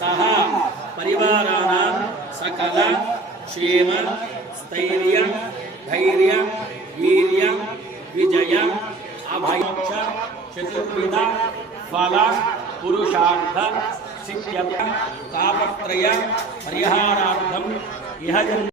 सह परिवाराणां सकल क्षेम स्थैर्य धैर्य वीर्य विजय अभयक्ष चतुर्विध फल पुरुषार्थ सिद्ध्यर्थ तापत्रय परिहारार्थम इह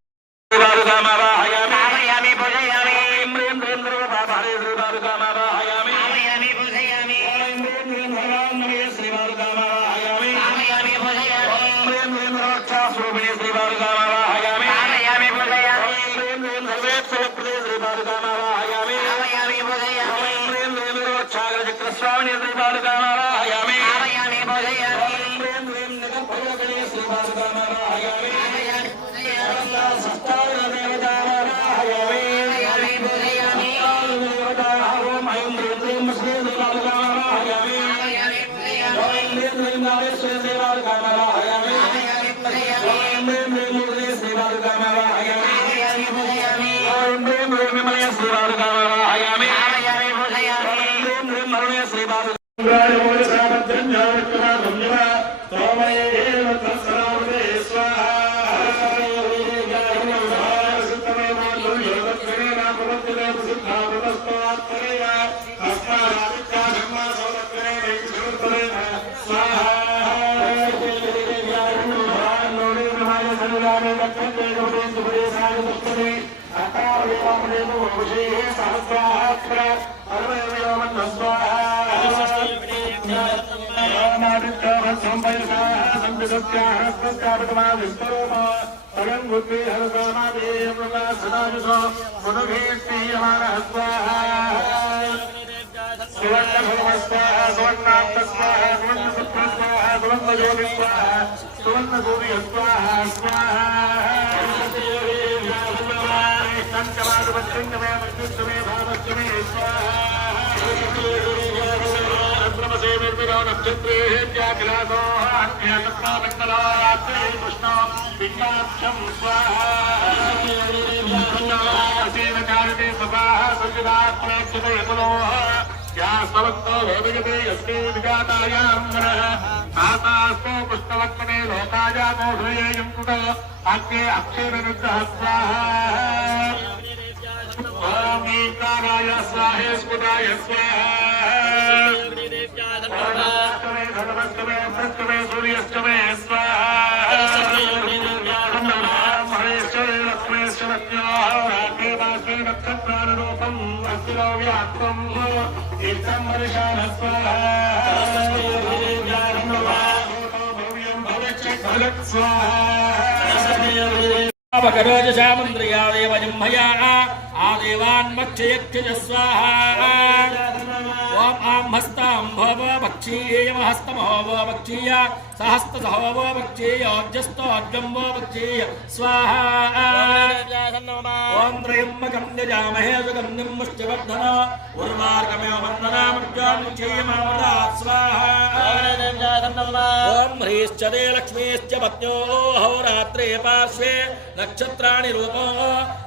लक्ष्मीश्च पत्न्यो अहोरात्रे पार्श्वे नक्षत्राणि रूपो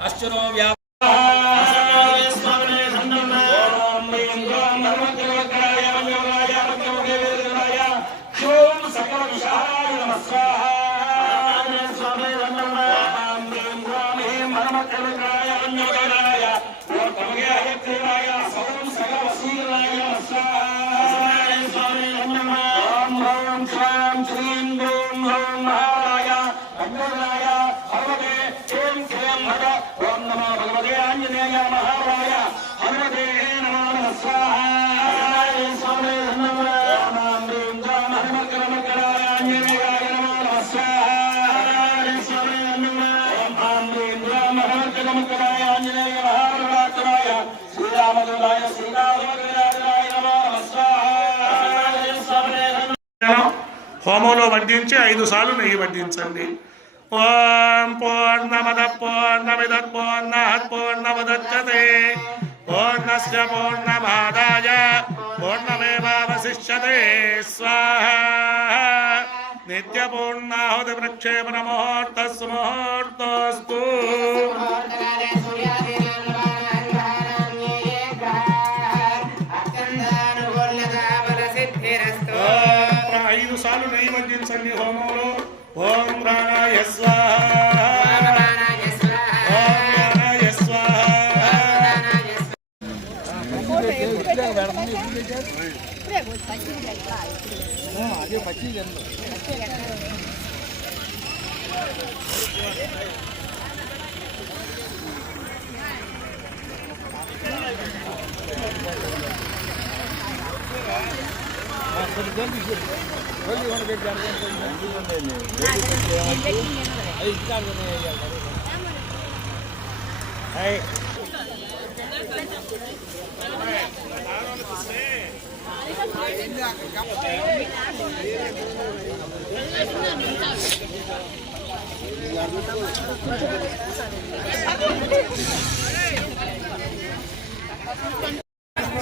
अश्विनो व्या महाराय हनुमते नमः स्वाहा। ఆంజనేయ మహాప్రభాకరాయ శ్రీరామదూతాయ శ్రీరామదూతాయ నమో నమః. హోమంలో వడ్డించి 5 సార్లు నెయ్యి వడ్డించండి. ఓం పూర్ణమద పూర్ణమిదః పూర్ణాత్ పూర్ణముదచ్యతే పూర్ణస్య పూర్ణమాదాయ పూర్ణమేవావశిష్యతే. స్వాహా. నిత్యపూర్ణాహుతి ప్రక్షేపణ ముహూర్తస్సు ముహూర్తోస్తు. నెయ్యి వడ్డించండి హోమంలో. ఓం ప్రాణాయ స్వాహా.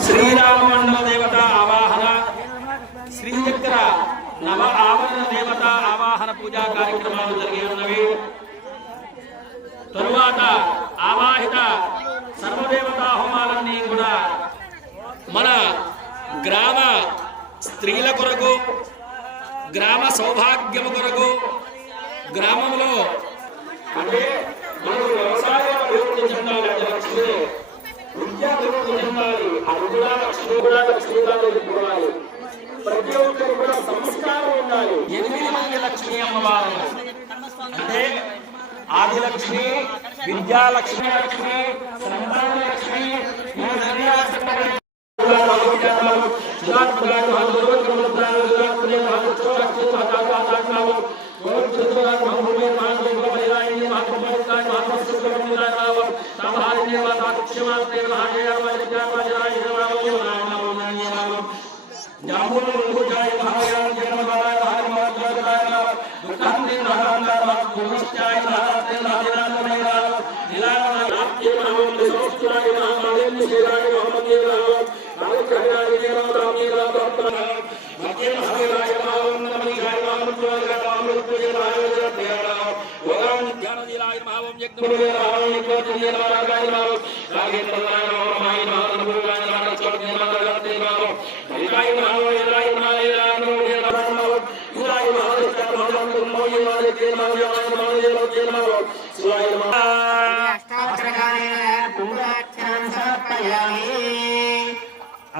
శ్రీరామమండల దేవత ఆవాహన, శ్రీచక్ర నవ ఆవరణ దేవత ఆవాహన పూజా కార్యక్రమాలు జరిగి ఉన్నవి. తరువాత ఆవాహిత సర్వదేవతా హోమాలన్నీ కూడా మన గ్రామ స్త్రీల కొరకు, గ్రామ సౌభాగ్యము కొరకు, గ్రామంలో అంటే మనకు వ్యవసాయం అభివృద్ధి చెందాలి, విద్యా అభివృద్ధి చెందాలి, అది కూడా లక్ష్మీగా పోవాలి. ప్రతి ఒక్కరు కూడా సంస్కారం ఉండాలి. 8 మంది లక్ష్మీ అమ్మవారు అంటే ఆదిలక్ష్మి, విద్యాలక్ష్మి, లక్ష్మి, సంతాన లక్ష్మి,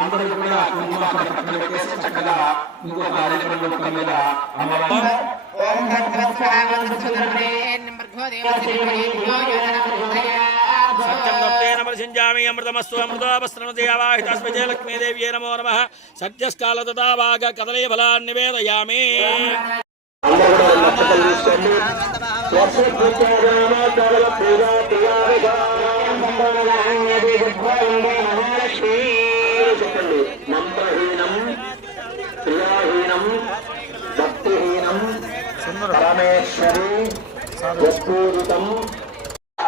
అందరూ కూడా చక్కగా ఇంకో కార్యక్రమం మీద సంజామి అమృతమస్తు అమృతోపస్త్రమదేవాహితస్మై జయలక్ష్మీదేవ్యై నమో నమః. సత్యస్కాల తదావాగ కదలే ఫలాన్ని నివేదయామి. మంత్రహీనం, క్రియాహీనం, భక్తిహీనం, పరమేశ్వరి వస్తూరితం.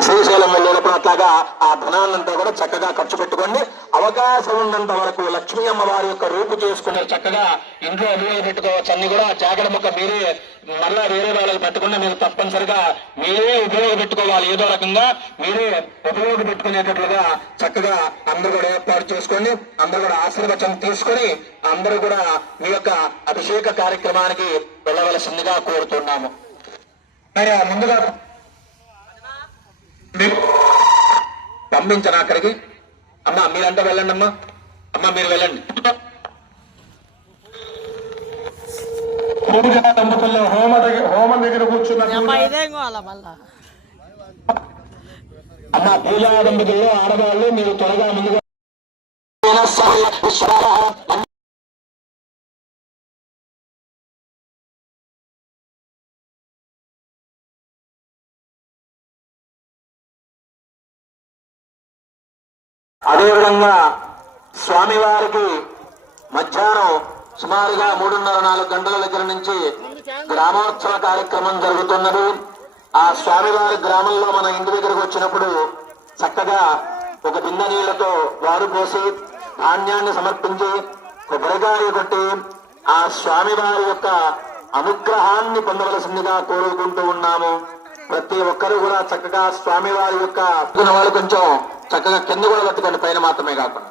శ్రీశైలం వెళ్ళినప్పుడు అట్లాగా ఆ ధనాన్నంతా కూడా చక్కగా ఖర్చు పెట్టుకోండి. అవకాశం ఉన్నంత వరకు లక్ష్మీ అమ్మవారి యొక్క రూపు చేసుకుని చక్కగా ఇంట్లో అభివృద్ధి పెట్టుకోవచ్చు. అన్ని కూడా జాగడ మొక్క మీరే మళ్ళా వేరే వాళ్ళకి పెట్టకుండా మీరు తప్పనిసరిగా మీరే ఉపయోగపెట్టుకోవాలి. ఏదో రకంగా మీరే ఉపయోగపెట్టుకునేటట్లుగా చక్కగా అందరూ కూడా ఏర్పాటు చేసుకోండి. అందరూ కూడా ఆశీర్వచనం తీసుకొని అందరూ కూడా మీ యొక్క అభిషేక కార్యక్రమానికి వెళ్ళవలసిందిగా కోరుతున్నాము. మరి ముందుగా పంపించను అక్కడికి. అమ్మా మీరంతా వెళ్ళండి. అమ్మా మీరు వెళ్ళండి. దంపతుల్లో హోమం దగ్గర కూర్చున్న అమ్మా పూజా దంపతుల్లో ఆడవాళ్ళు మీరు త్వరగా ముందుగా అదేవిధంగా స్వామివారికి మధ్యాహ్నం సుమారుగా 3:30-4 గంటల దగ్గర నుంచి గ్రామోత్సవ కార్యక్రమం జరుగుతున్నది. ఆ స్వామివారి గ్రామంలో మన ఇంటి దగ్గరకు వచ్చినప్పుడు చక్కగా ఒక బిందె నీళ్లతో వారు పోసి ధాన్యాన్ని సమర్పించి కొబ్బరికాయ కొట్టి ఆ స్వామివారి యొక్క అనుగ్రహాన్ని పొందవలసిందిగా కోరుకుంటూ ఉన్నాము. ప్రతి ఒక్కరు కూడా చక్కగా స్వామివారి యొక్క వాళ్ళు కొంచెం చక్కగా కింద కూడా పట్టుకోండి, పైన మాత్రమే కాకుండా.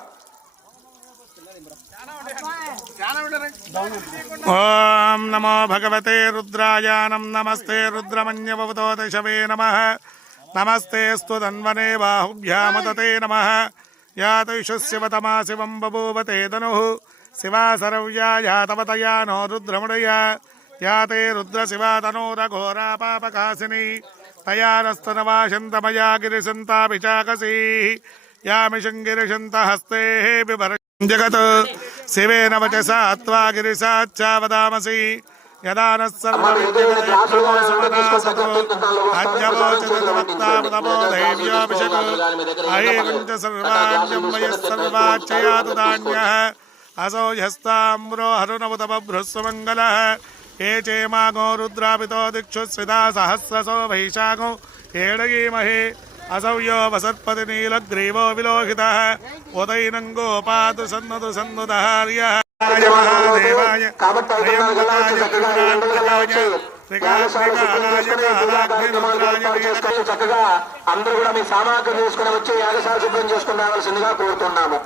ఓం నమో భగవతే రుద్రాయానం నమస్తే రుద్రమన్యవతో దశవే నమః నమస్తేస్తు ధన్వనే బాహుభ్యామతే నమః యాతైషస్యవతమా శివం బభూవతే ధనుః శివా సరవ్యా యాతవతయా నో రుద్రముడయ యాతే రుద్రశివా తనూరఘోరా పాపకాసిని తయానస్తనవాశంతమయా గిరిశంతాభిచాకసీ యామిషంగిరిశంత హస్తే బిభర జగత్ శివేన వచసా అత్వా గిరిశాచ్చావదామసి యదా నోచమోదైవ్యోభిషక్ సర్వాణ్యం వయస్సర్వాచ్చయాతు ధాన్యః అసో హస్తామ్రో హరునవుతమభృస్సుమంగళః ఏ చేమాగో రుద్రాపితో దిక్షుస్వితా సహస్రసో వైశాఖో ఏడయీమహే असौयो वसत्पति नीलग्रीवो विलोहितः उदैनं गोपातु सन्नतु सन्नुदहार्यः महादेवाय చక్కగా అందరూ కూడా మీ సామాగ్రి తీసుకుని వచ్చి యాగశాల శుభ్రం చేసుకుని రావాల్సిందిగా కోరుతున్నాము.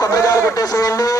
కొబ్బరికాయలు కొట్టేసేయండి.